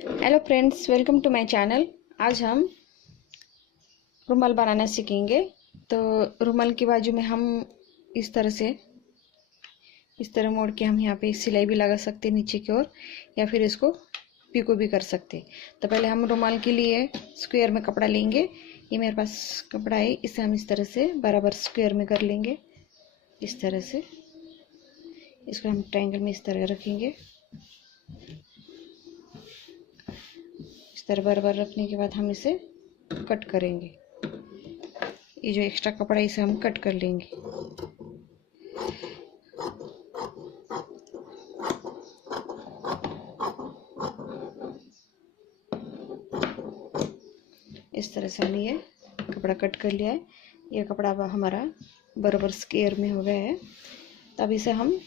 Hello friends, welcome to my channel. आज हम रुमाल बनाना सीखेंगे। तो रुमाल की बाजू में हम इस तरह मोड़ के हम यहाँ पे सिलाई भी लगा सकते हैं नीचे की ओर, या फिर इसको पिको भी कर सकते हैं। तो पहले हम रुमाल के लिए स्क्वायर में कपड़ा लेंगे। ये मेरे पास कपड़ा है, इसे हम इस तरह से बराबर स्क्वायर में कर लेंगे। इस तरह से इसको हम ट्रायंगल में इस तरह रखेंगे। इस तरह बराबर रखने के बाद हम इसे कट करेंगे। ये जो एक्स्ट्रा कपड़ा है इसे हम कट कर लेंगे। इस तरह से हमने ये कपड़ा कट कर लिया है। ये कपड़ा अब हमारा बराबर स्क्वायर में हो गया है। तब इसे हम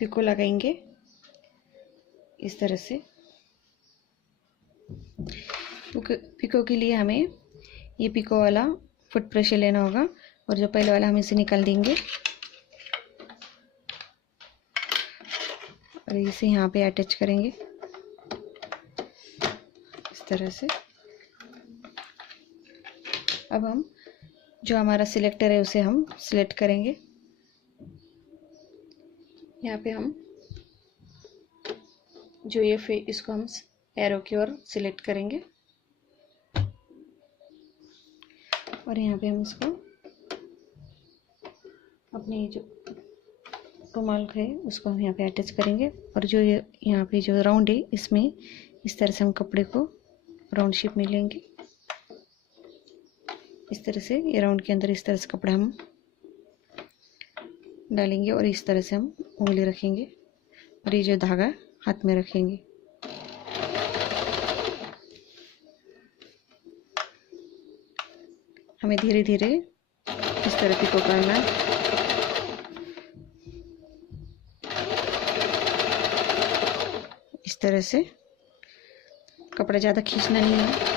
पिको लगाएंगे इस तरह से। पिको के लिए हमें ये पिको वाला फुट प्रेशर लेना होगा, और जो पहले वाला हम इसे निकाल देंगे और इसे यहाँ पे अटैच करेंगे इस तरह से। अब हम जो हमारा सिलेक्टर है उसे हम सिलेक्ट करेंगे। यहाँ पे हम जो ये इसको हम एरो की ओर सिलेक्ट करेंगे, और यहाँ पे हम इसको अपने जो रुमाल है उसको हम यहाँ पे अटैच करेंगे। और जो ये यहाँ पे जो राउंड है इसमें इस तरह से हम कपड़े को राउंड शेप में लेंगे। इस तरह से ये राउंड के अंदर इस तरह से कपड़ा हम डालेंगे, और इस तरह से हम उंगली रखेंगे और ये जो धागा हाथ में रखेंगे। हमें धीरे धीरे इस तरह पिको करना है। इस तरह से कपड़ा ज़्यादा खींचना नहीं है।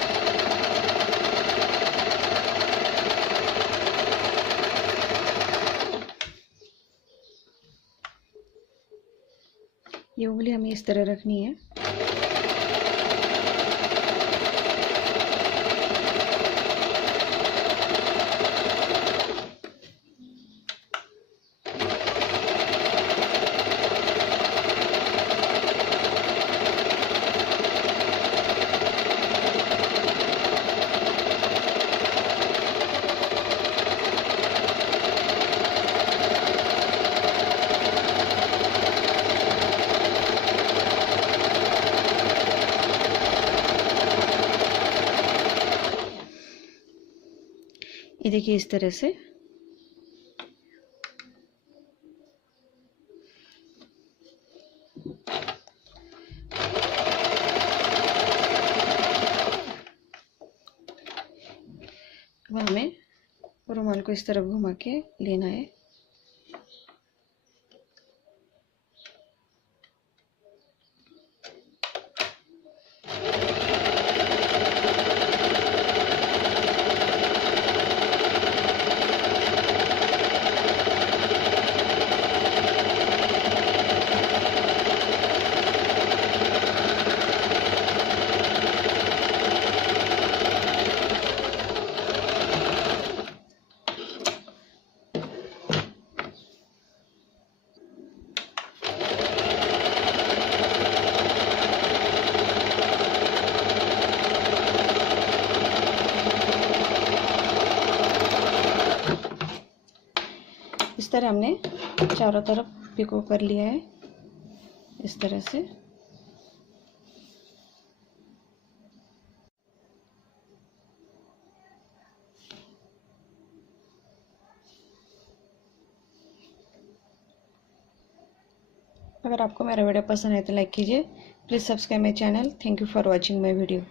ये उंगली हमें इस तरह रखनी है। ये देखिए इस तरह से अब हमें रुमाल को इस तरह घुमा के लेना है। इस तरह हमने चारों तरफ पिको कर लिया है इस तरह से। अगर आपको मेरा वीडियो पसंद है तो लाइक कीजिए। Please subscribe my channel. Thank you for watching my video.